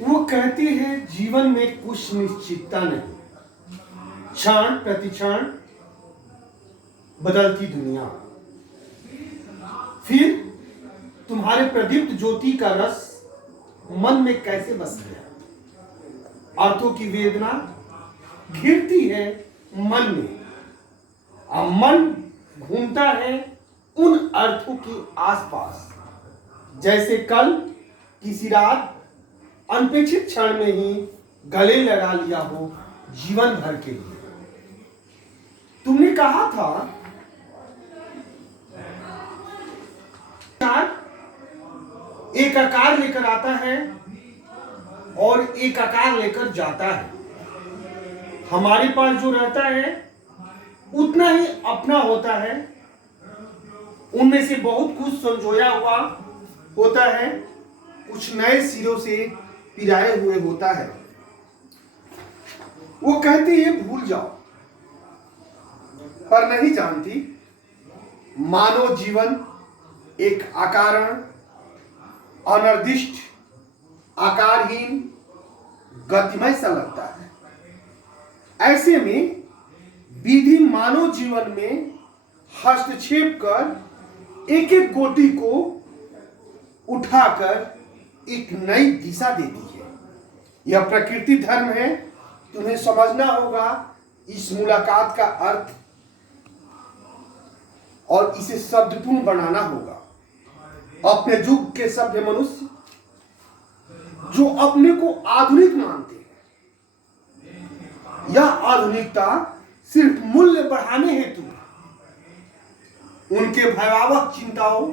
वो कहती है जीवन में कुछ निश्चितता नहीं, क्षण प्रतिक्षण बदलती दुनिया। फिर तुम्हारे प्रदीप्त ज्योति का रस मन में कैसे बस गया। अर्थों की वेदना घिरती है मन में, और मन घूमता है उन अर्थों के आसपास, जैसे कल किसी रात अनपेक्षित क्षण में ही गले लगा लिया हो जीवन भर के लिए। तुमने कहा था एक आकार लेकर आता है और एक आकार लेकर जाता है। हमारे पास जो रहता है उतना ही अपना होता है, उनमें से बहुत कुछ संजोया हुआ होता है, कुछ नए सिरों से पिराए हुए होता है। वो कहती है भूल जाओ, पर नहीं जानती मानव जीवन एक अकारण, अनिर्दिष्ट, आकारहीन, गतिमय सा लगता है। ऐसे में विधि मानव जीवन में हस्तक्षेप कर एक एक गोटी को उठाकर एक नई दिशा देती है। यह प्रकृति धर्म है। तुम्हें समझना होगा इस मुलाकात का अर्थ और इसे शब्दपूर्ण बनाना होगा। अपने युग के सभ्य मनुष्य जो अपने को आधुनिक मानते हैं, यह आधुनिकता सिर्फ मूल्य बढ़ाने हेतु उनके भयावह चिंताओं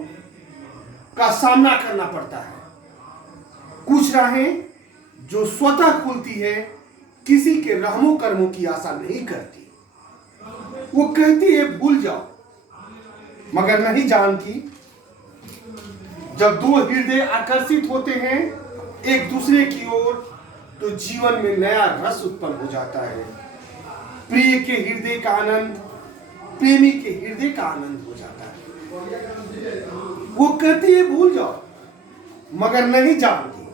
का सामना करना पड़ता है। कुछ राहें जो स्वतः खुलती है किसी के रहमो कर्मों की आशा नहीं करती। वो कहती है भूल जाओ, मगर नहीं जानती जब दो हृदय आकर्षित होते हैं एक दूसरे की ओर, तो जीवन में नया रस उत्पन्न हो जाता है। प्रिय के हृदय का आनंद प्रेमी के हृदय का आनंद हो जाता है। वो कहती है भूल जाओ, मगर नहीं जानती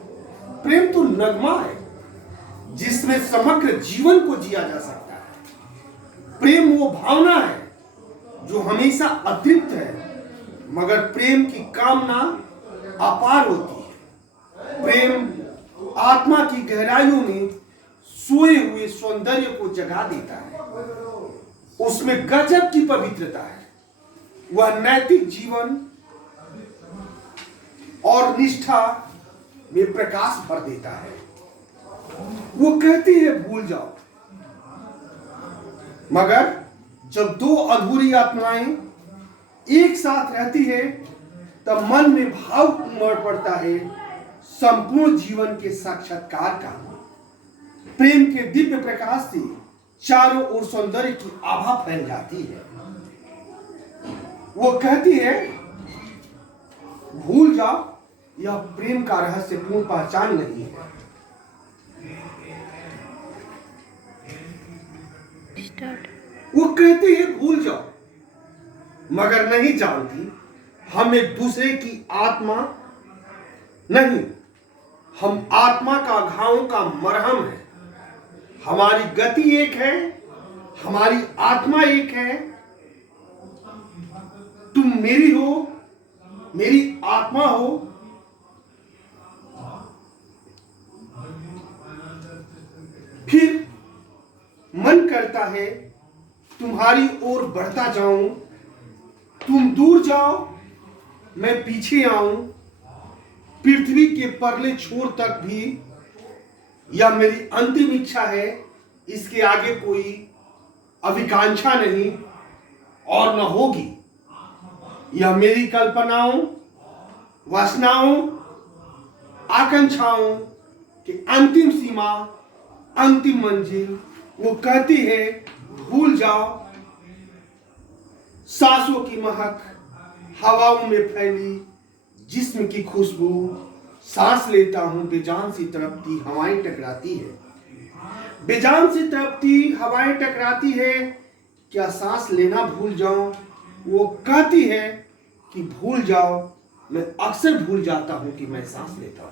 प्रेम तो नगमा है जिसमें समग्र जीवन को जिया जा सकता है। प्रेम वो भावना है जो हमेशा अतृप्त है, मगर प्रेम की कामना अपार होती है। प्रेम आत्मा की गहराइयों में सोए हुए सौंदर्य को जगा देता है। उसमें गजब की पवित्रता है। वह नैतिक जीवन और निष्ठा में प्रकाश भर देता है। वो कहती है भूल जाओ, मगर जब दो अधूरी आत्माएं एक साथ रहती है तब मन में भाव उमड़ पड़ता है संपूर्ण जीवन के साक्षात्कार का। प्रेम के दिव्य प्रकाश से चारों ओर सौंदर्य की आभा फैल जाती है। वो कहती है भूल जाओ, यह प्रेम का रहस्यपूर्ण पहचान नहीं है। वो कहती है भूल जाओ, मगर नहीं जानती हम एक दूसरे की आत्मा नहीं, हम आत्मा का घावों का मरहम है। हमारी गति एक है, हमारी आत्मा एक है। तुम मेरी हो, मेरी आत्मा हो। फिर मन करता है तुम्हारी ओर बढ़ता जाऊं, तुम दूर जाओ मैं पीछे आऊं। पृथ्वी के परले छोर तक भी यह मेरी अंतिम इच्छा है। इसके आगे कोई अभिकांक्षा नहीं और न होगी। यह मेरी कल्पनाओं, वासनाओं, आकांक्षाओं की अंतिम सीमा, अंतिम मंजिल। वो कहती है भूल जाओ। सांसों की महक हवाओं में फैली जिस्म की खुशबू, सांस लेता हूं बेजान सी तड़पती हवाएं टकराती है। बेजान सी तड़पती हवाएं टकराती है, क्या सांस लेना भूल जाऊं। वो कहती है कि भूल जाओ, मैं अक्सर भूल जाता हूं कि मैं सांस लेता हूं।